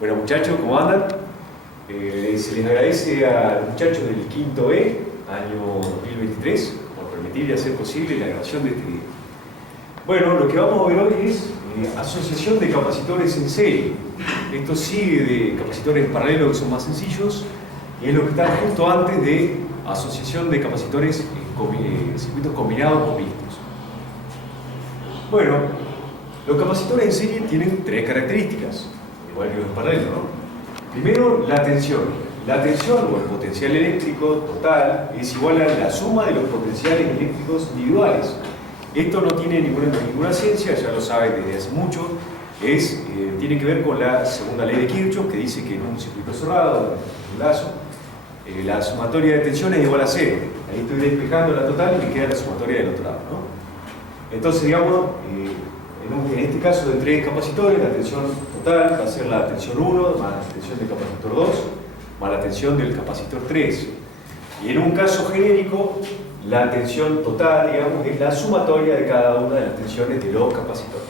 Bueno muchachos, ¿cómo andan? Se les agradece a los muchachos del quinto E, año 2023, por permitir y hacer posible la grabación de este video. Bueno, lo que vamos a ver hoy es asociación de capacitores en serie. Esto sigue de capacitores en paralelo, que son más sencillos, y es lo que está justo antes de asociación de capacitores en circuitos combinados o mixtos. Bueno, los capacitores en serie tienen tres características, igual que los en paralelo, ¿no? Primero, la tensión. La tensión o el potencial eléctrico total es igual a la suma de los potenciales eléctricos individuales. Esto no tiene ninguna ciencia, ya lo saben desde hace mucho. Tiene que ver con la segunda ley de Kirchhoff, que dice que en un circuito cerrado, en un lazo, la sumatoria de tensiones es igual a cero. Ahí estoy despejando la total y me queda la sumatoria del otro lado, ¿no? Entonces, digamos, en este caso de tres capacitores, la tensión total va a ser la tensión 1 más la tensión del capacitor 2 más la tensión del capacitor 3. Y en un caso genérico, la tensión total, digamos, es la sumatoria de cada una de las tensiones de los capacitores.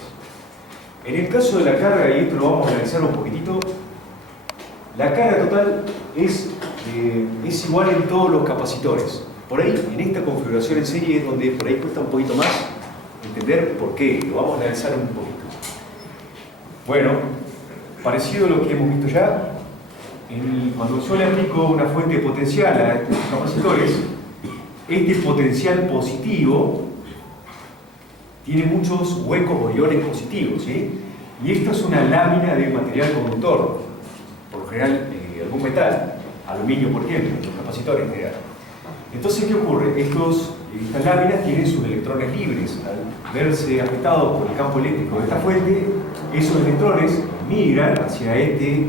En el caso de la carga, y esto lo vamos a analizar un poquitito, la carga total es igual en todos los capacitores. Por ahí, en esta configuración en serie es donde por ahí cuesta un poquito más entender por qué. Lo vamos a analizar un poquito. Bueno, parecido a lo que hemos visto ya, cuando yo le aplico una fuente potencial a estos capacitores, este potencial positivo tiene muchos huecos o iones positivos, ¿sí? Y esto es una lámina de material conductor, por lo general algún metal, aluminio por ejemplo, los capacitores en general. Entonces, ¿qué ocurre? Estas láminas tienen sus electrones libres. Al verse afectados por el campo eléctrico de esta fuente, esos electrones migran hacia este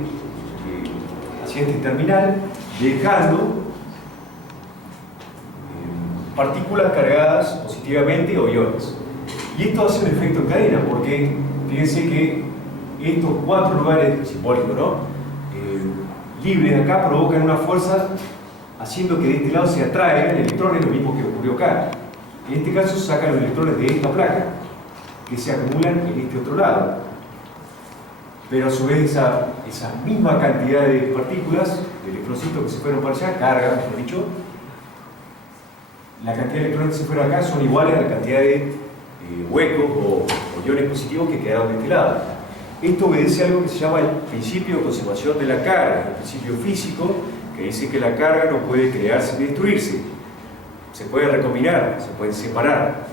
terminal, dejando partículas cargadas positivamente o iones. Y esto hace un efecto en cadena, porque fíjense que estos cuatro lugares simbólicos, ¿no? Libres de acá provocan una fuerza haciendo que de este lado se atraigan electrones, lo mismo que ocurrió acá. En este caso sacan los electrones de esta placa, que se acumulan en este otro lado. Pero a su vez esa misma cantidad de partículas, de electrocitos que se fueron para allá, carga, mejor dicho, la cantidad de electrones que se fueron acá son iguales a la cantidad de huecos o iones positivos que quedaron de este lado. Esto obedece a algo que se llama el principio de conservación de la carga, el principio físico, que dice que la carga no puede crearse ni destruirse. Se puede recombinar, se puede separar,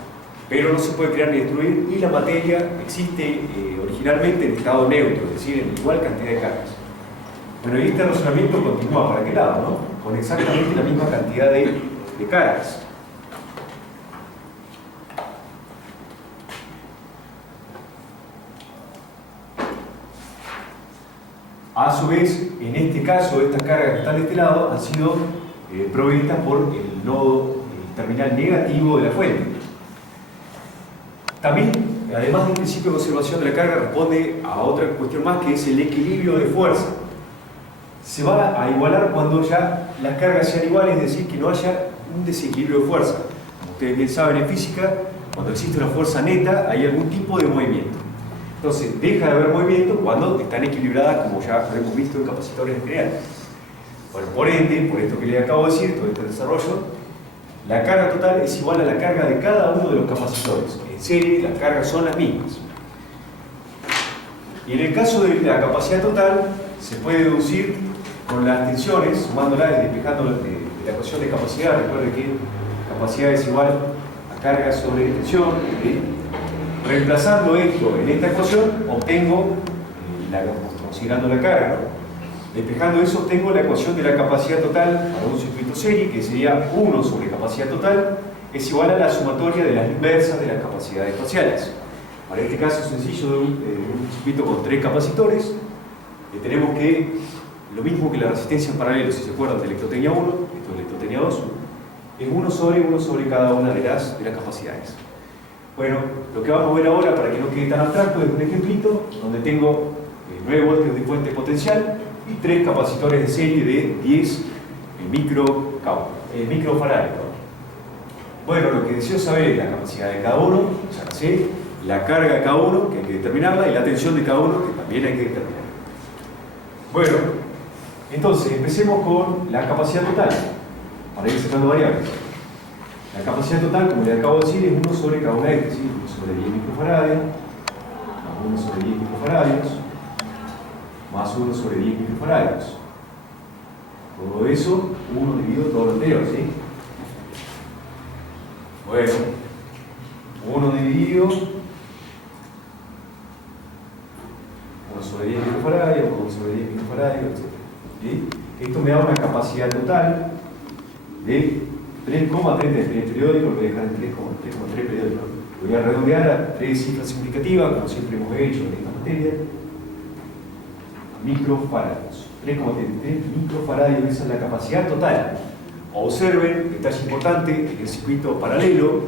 pero no se puede crear ni destruir, y la materia existe originalmente en estado neutro, es decir, en igual cantidad de cargas. Bueno, y este razonamiento continúa para aquel lado, ¿no? Con exactamente la misma cantidad de cargas. A su vez, en este caso, estas cargas que están de este lado han sido provistas por el nodo terminal negativo de la fuente. También, además del principio de conservación de la carga, responde a otra cuestión más, que es el equilibrio de fuerza. Se va a igualar cuando ya las cargas sean iguales, es decir, que no haya un desequilibrio de fuerza. Como ustedes bien saben en física, cuando existe una fuerza neta, hay algún tipo de movimiento. Entonces, deja de haber movimiento cuando están equilibradas, como ya hemos visto en capacitores en general. Bueno, por ende, por esto que les acabo de decir, todo este desarrollo, la carga total es igual a la carga de cada uno de los capacitores. En serie, las cargas son las mismas. Y en el caso de la capacidad total, se puede deducir con las tensiones, sumándolas y despejando de la ecuación de capacidad. Recuerden que capacidad es igual a carga sobre tensión. Reemplazando esto en esta ecuación, obtengo, considerando la carga, ¿no? Despejando eso, obtengo la ecuación de la capacidad total para un circuito serie, que sería 1 sobre capacidad total, es igual a la sumatoria de las inversas de las capacidades parciales. Para este caso sencillo de un circuito con tres capacitores, tenemos que, lo mismo que la resistencia en paralelo, si se acuerdan de electrotecnia 1, esto es electrotecnia 2, es 1 sobre cada una de las capacidades. Bueno, lo que vamos a ver ahora, para que no quede tan abstracto, es un ejemplito donde tengo 9 voltios de fuente potencial y 3 capacitores de serie de 10 microfarads. Bueno, lo que deseo saber es la capacidad de cada uno, ya la sé, la carga de cada uno, que hay que determinarla, y la tensión de cada uno, que también hay que determinar. Bueno, entonces empecemos con la capacidad total, para ir sacando variables. La capacidad total, como le acabo de decir, es 1 sobre cada una de estas, ¿sí? 1 sobre 10 microfaradios, más 1 sobre 10 microfaradios, más 1 sobre 10 microfaradios. Todo eso, 1 dividido todo lo anterior, ¿sí? Bueno, 1 dividido 1 sobre 10 microfaradios, 1 sobre 10 microfaradios, etc. ¿Sí? Esto me da una capacidad total de 3,33 periódicos, lo voy a dejar en 3,3 periódicos. Lo voy a redondear a 3 cifras significativas, como siempre hemos hecho en esta materia. Microfaradios. 3,33 microfaradios, esa es la capacidad total. Observen, detalle importante, en el circuito paralelo,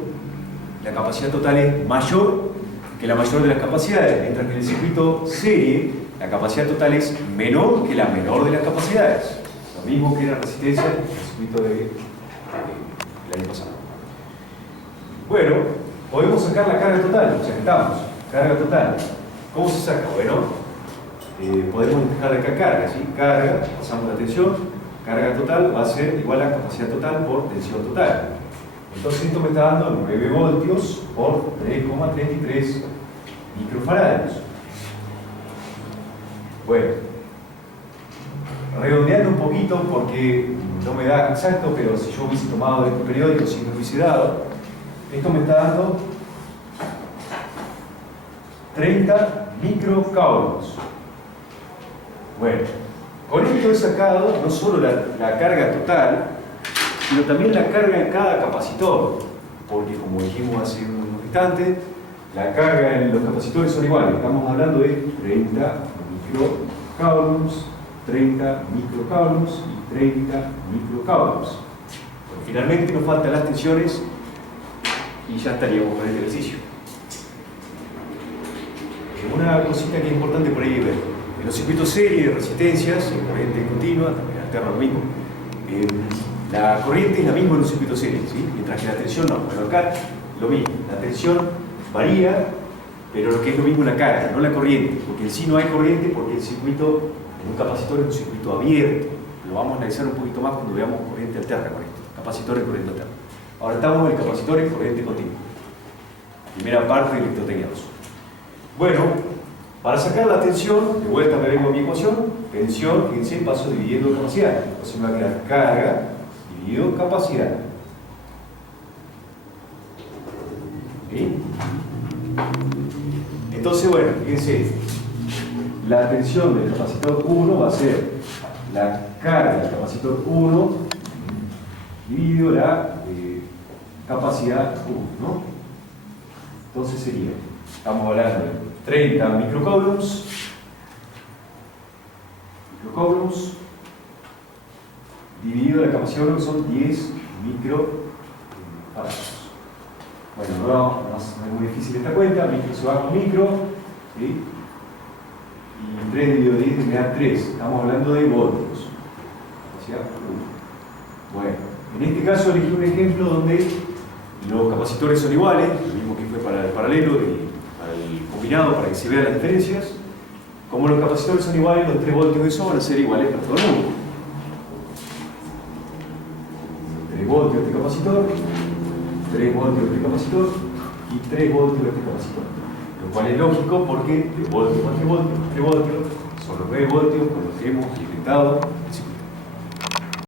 la capacidad total es mayor que la mayor de las capacidades, mientras que en el circuito serie, la capacidad total es menor que la menor de las capacidades. Lo mismo que la resistencia en el circuito del año pasado. Bueno, podemos sacar la carga total, o sea, estamos, carga total. ¿Cómo se saca? Bueno, podemos dejar acá carga, ¿sí? Carga, pasamos la tensión, carga total va a ser igual a capacidad total por tensión total. Entonces esto me está dando 9 voltios por 3,33 microfaradios. Bueno, redondeando un poquito porque no me da exacto, pero si yo hubiese tomado este periódico sin me hubiese dado, esto me está dando 30 microcoulombs. Bueno, con esto he sacado no solo la carga total, sino también la carga en cada capacitor, porque como dijimos hace unos instantes, la carga en los capacitores son iguales. Estamos hablando de 30 microcoulombs, 30 microcoulombs y 30 microcoulombs. Bueno, finalmente nos faltan las tensiones y ya estaríamos con este ejercicio. Una cosita que es importante por ahí ver. En los circuitos serie de resistencias, en corriente continua, también alterna lo mismo. La corriente es la misma en los circuitos serie, ¿sí? Mientras que la tensión no. Bueno, acá lo mismo. La tensión varía, pero lo que es lo mismo la carga, no la corriente. Porque en sí no hay corriente porque el circuito en un capacitor es un circuito abierto. Lo vamos a analizar un poquito más cuando veamos corriente alterna con esto. Capacitor en corriente alterna. Ahora estamos en el capacitor en corriente continua. Primera parte de electrotecnia 2. Bueno, para sacar la tensión, de vuelta me vengo a mi ecuación, tensión, fíjense, paso dividiendo capacidad. Entonces me va a quedar carga dividido capacidad. ¿Sí? Entonces, bueno, fíjense, la tensión del capacitor 1 va a ser la carga del capacitor 1 dividido la capacidad 1, ¿no? Entonces sería, estamos hablando de 30 microcoulombs dividido la capacidad 1, que son 10 microfarados. Bueno, no es muy difícil esta cuenta, micro se va con micro, ¿sí? Y 3 dividido 10 me da 3, estamos hablando de voltios. Capacidad 1. Bueno, en este caso elegí un ejemplo donde los capacitores son iguales, lo mismo que fue para el paralelo, para el combinado, para que se vean las diferencias. Como los capacitores son iguales, los 3 voltios de eso van a ser iguales para todo el mundo. 3 voltios de este capacitor, 3 voltios de este capacitor y 3 voltios de este capacitor. Lo cual es lógico porque 3 voltios más 3 voltios más 3 voltios son los 9 voltios con los que hemos inventado el circuito